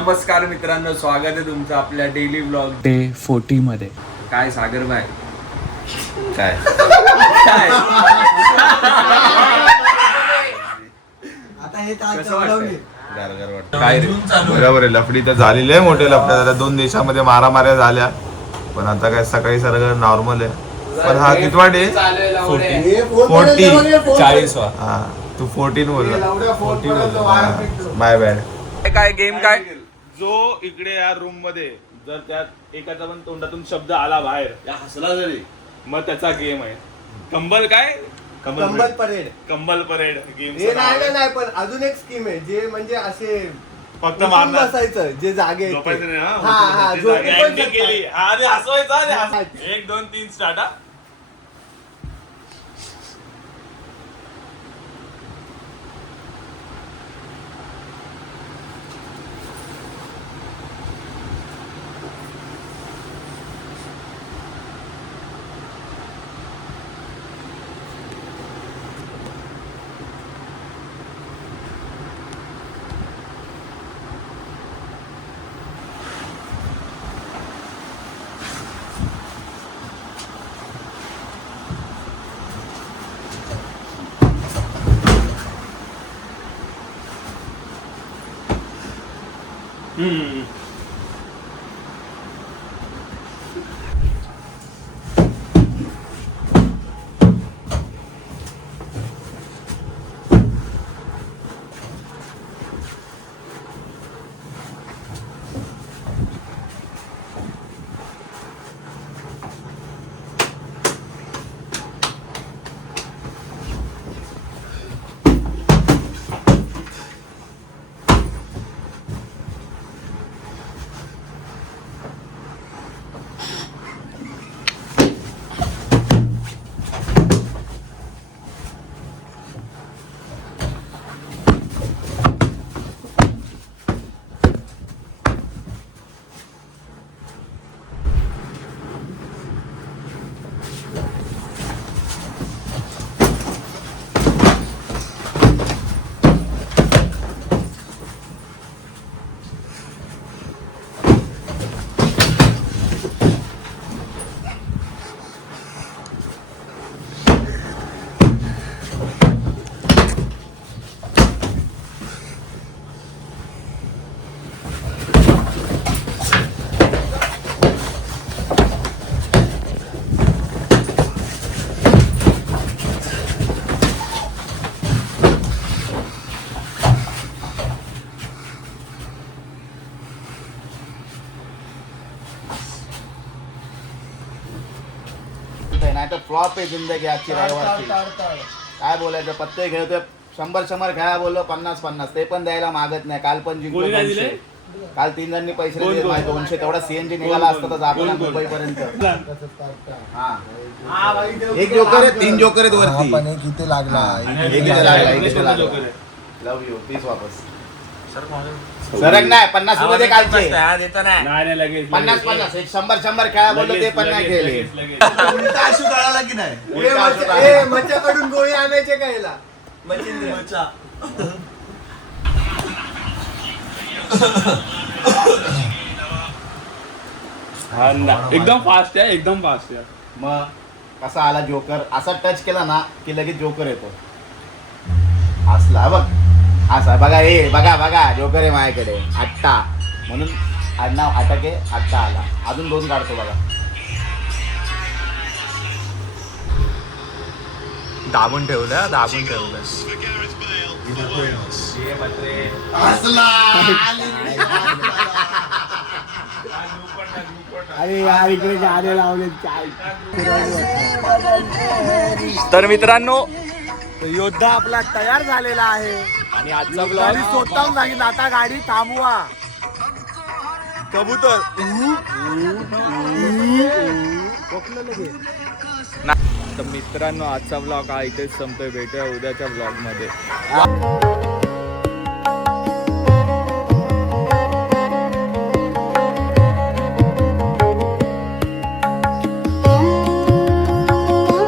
नमस्कार मित्रांनो, स्वागत आहे तुमचं आपल्या डेली ब्लॉग डे 40 मध्ये. काय सागर भाई काय कसं वाटतंय? काय रे बरोबर आहे. लफडी तर झालेली आहे, मोठे लफड्या झाल्या. 2 देशामध्ये मारामाऱ्या झाल्या, पण आता काय सकाळी सगळं नॉर्मल आहे. पण हा कितवा डे? 40 वा. हा तू 14 बोलला. माय बॅड. काय गेम काय जो इकडे या रूम मध्ये जर त्यात एकाचा पण तोंडातून शब्द आला बाहेर, हसला जरी, मग त्याचा गेम आहे. कंबल काय? कंबल परेड. कंबल परेड गेम. हे नाही पण अजून एक स्कीम आहे जे म्हणजे असे फक्त उठून मारणार. बसायचं जे जागे झोपायचं नाही, हा? हा ते झोपू जागे पण acting केली. शकतात. हा, अरे हसवायचं, अरे हस. 1 2 3 स्टार्ट. हा नाही तर फ्लॉप आहे जिंदगी आजची रविवारची. काय बोलायचं, पत्ते खेळतोय 100 खेळा बोललो 50 ते पण द्यायला मागत नाही. काल पण जिंकलो 200. काल 3 जणांनी पैसे दिले, माझे 200. तेवढा सीएनजी निघाला असता तर जातो मुंबई पर्यंत. एक जोकर आहे, 3 जोकर आहेत वरती. किती लागला लव यू. प्लीज वापस सरक नाही. 50 रुपये कालचे. 50 एक 100 खेळा बोललो ते पण नाही खेळले. उलटा आशू कळाला की नाही? मच्छाकडून गोळी आणायचे का याला? मच्छिंद्र एकदम फास्ट आहे, एकदम फास्ट आहे. मग कसा आला जोकर? असा टच केला ना की लगेच जोकर येतो. असला बघ, असा बघा. हे बघा जोकर आहे माझ्याकडे. आट्टा म्हणून आडनाव आटके. आट्टा आला. अजून 2 काढतो बघा. दाबून ठेवलं. अरे यार इकडे गाणे लावले काय. तर मित्रांनो, योद्धा आपला तयार झालेला आहे आणि आजचा आणि ब्लॉग स्वतःहून सांगितलं आता गाडी थांबवा. कबूतर तर मित्रांनो, आजचा ब्लॉग हा इथेच संपतोय. भेटूया उद्याच्या ब्लॉग मध्ये.